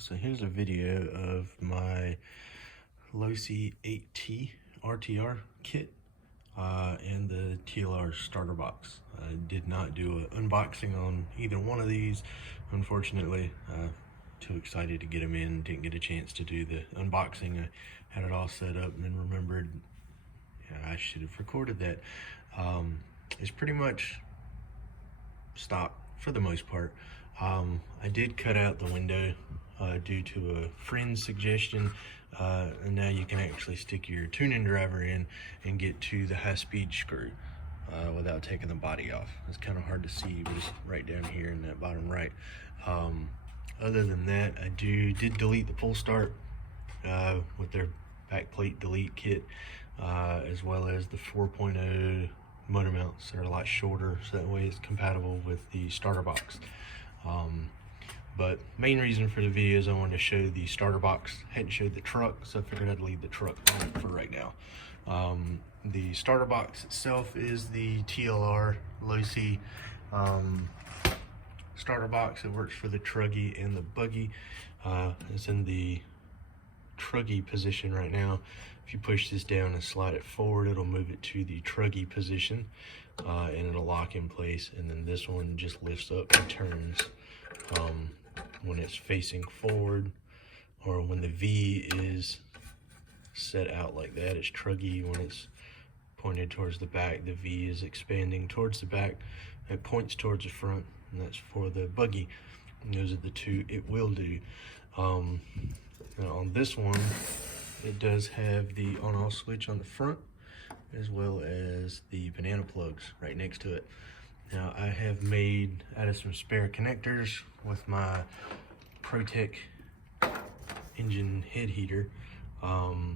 So here's a video of my Losi 8T RTR kit and the TLR starter box. I did not do an unboxing on either one of these, unfortunately. Too excited to get them in, didn't get a chance to do the unboxing. I had it all set up and then remembered I should have recorded that. It's pretty much stock for the most part. I did cut out the window due to a friend's suggestion, and now you can actually stick your tuning driver in and get to the high-speed screw without taking the body off. It's kind of hard to see, but it's right down here in that bottom right. Other than that, I did delete the pull start with their backplate delete kit, as well as the 4.0 motor mounts that are a lot shorter, so that way it's compatible with the starter box. But main reason for the video is I wanted to show the starter box. Hadn't showed the truck, so I figured I'd leave the truck on for right now. The starter box itself is the TLR Losi starter box. It works for the truggy and the buggy. It's in the truggy position right now. If you push this down and slide it forward, it'll move it to the truggy position, and it'll lock in place. And then this one just lifts up and turns when it's facing forward, or when the V is set out like that, it's truggy. When it's pointed towards the back, the V is expanding towards the back. It points towards the front, and that's for the buggy. And those are the two it will do. Now on this one, it does have the on-off switch on the front, as well as the banana plugs right next to it. Now I have made out of some spare connectors with my ProTech engine head heater. I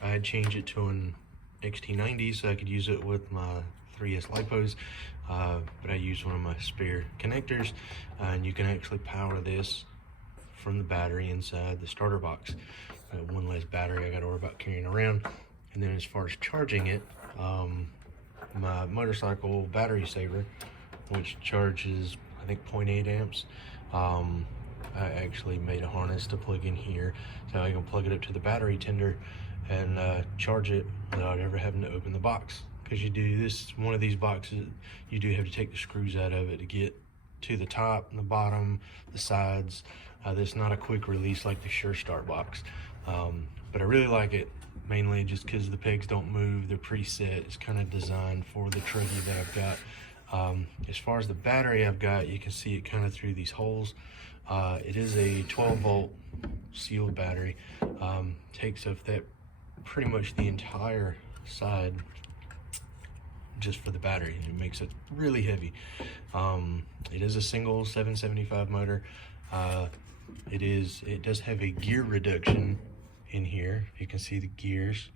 had changed it to an XT90 so I could use it with my 3S LiPos, but I used one of my spare connectors, and you can actually power this from the battery inside the starter box. One less battery I got to worry about carrying around. And then as far as charging it, my motorcycle battery saver, which charges I think 0.8 amps, I actually made a harness to plug in here so I can plug it up to the battery tender and charge it without ever having to open the box. Because you do this, one of these boxes, you do have to take the screws out of it to get to the top and the bottom, the sides. That's not a quick release like the Sure Start box, but I really like it, mainly just because the pegs don't move. They're preset. It's kind of designed for the truggy that I've got. As far as the battery I've got, you can see it kind of through these holes. It is a 12-volt sealed battery. Takes up that pretty much the entire side just for the battery. It makes it really heavy. It is a single 775 motor. It does have a gear reduction in here. You can see the gears,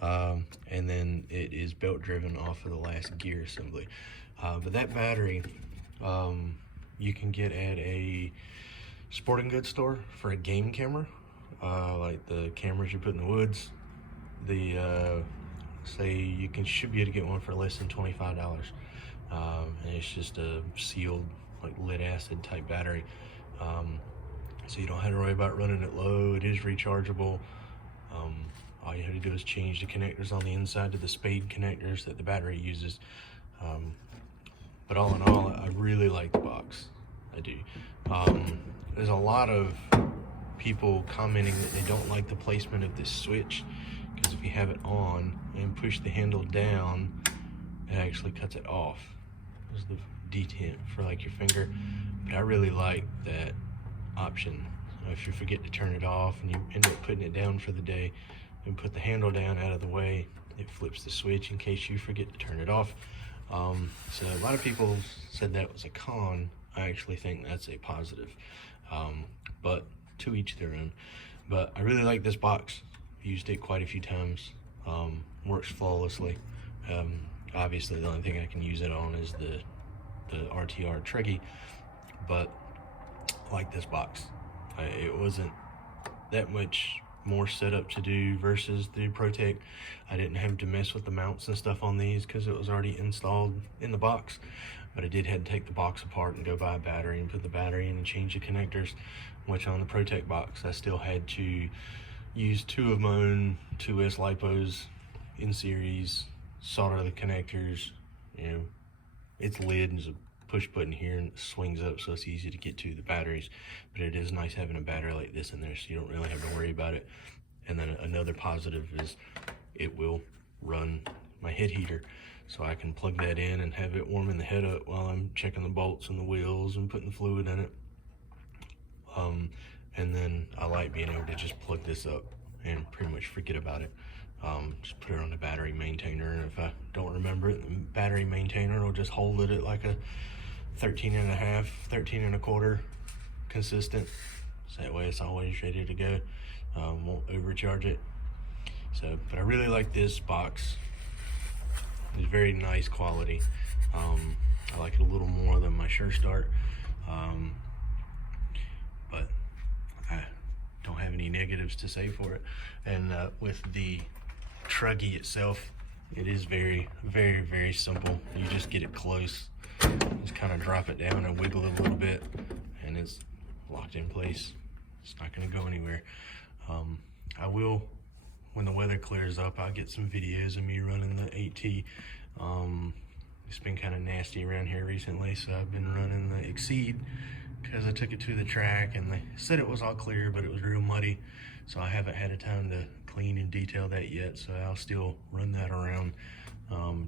and then it is belt driven off of the last gear assembly. But that battery you can get at a sporting goods store for a game camera, like the cameras you put in the woods. Say you should be able to get one for less than $25, and it's just a sealed, like lead acid type battery. So you don't have to worry about running it low. It is rechargeable. All you have to do is change the connectors on the inside to the spade connectors that the battery uses. But all in all, I really like the box. I do. There's a lot of people commenting that they don't like the placement of this switch, because if you have it on and push the handle down, it actually cuts it off. There's the detent for like your finger. But I really like that option. If you forget to turn it off and you end up putting it down for the day, and put the handle down out of the way, it flips the switch in case you forget to turn it off. So a lot of people said that was a con. I actually think that's a positive, but to each their own. But I really like this box. Used it quite a few times. Works flawlessly. Obviously the only thing I can use it on is the RTR truggy, but I like this box. It wasn't that much more setup to do versus the Protect. I didn't have to mess with the mounts and stuff on these because it was already installed in the box, but I did have to take the box apart and go buy a battery and put the battery in and change the connectors, which on the Protect box I still had to use 2 of my own 2S lipos in series, solder the connectors. You know, its lid is a push button here and it swings up, so it's easy to get to the batteries. But it is nice having a battery like this in there, so you don't really have to worry about it. And then another positive is it will run my head heater, so I can plug that in and have it warming the head up while I'm checking the bolts and the wheels and putting the fluid in it. And then I like being able to just plug this up and pretty much forget about it. Just put it on the battery maintainer, and if I don't remember it, the battery maintainer will just hold it at like a 13.5, 13.25 consistent, so that way it's always ready to go. Won't overcharge it. So, but I really like this box. It's very nice quality. I like it a little more than my Sure Start, but I don't have any negatives to say for it. And with the Truggy itself, it is very, very, very simple. You just get it close, just kind of drop it down and wiggle it a little bit, and it's locked in place. It's not going to go anywhere. I will, when the weather clears up, I'll get some videos of me running the 8T. It's been kind of nasty around here recently, so I've been running the Exceed because I took it to the track and they said it was all clear, but it was real muddy, so I haven't had a time to clean and detail that yet, so I'll still run that around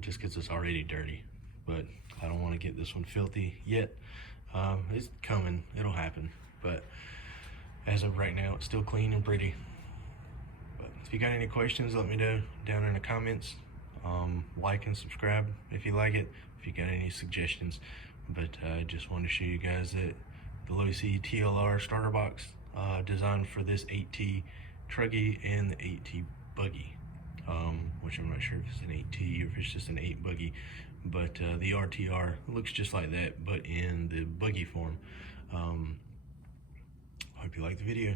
just because it's already dirty. But I don't want to get this one filthy yet. It's coming, it'll happen, but as of right now it's still clean and pretty. But if you got any questions, let me know down in the comments. Like and subscribe if you like it, if you got any suggestions. But I just wanted to show you guys that the Losi TLR starter box designed for this 8T Truggy and the 8T buggy, which I'm not sure if it's an 8T or if it's just an 8 buggy, but the RTR looks just like that but in the buggy form. I hope you like the video.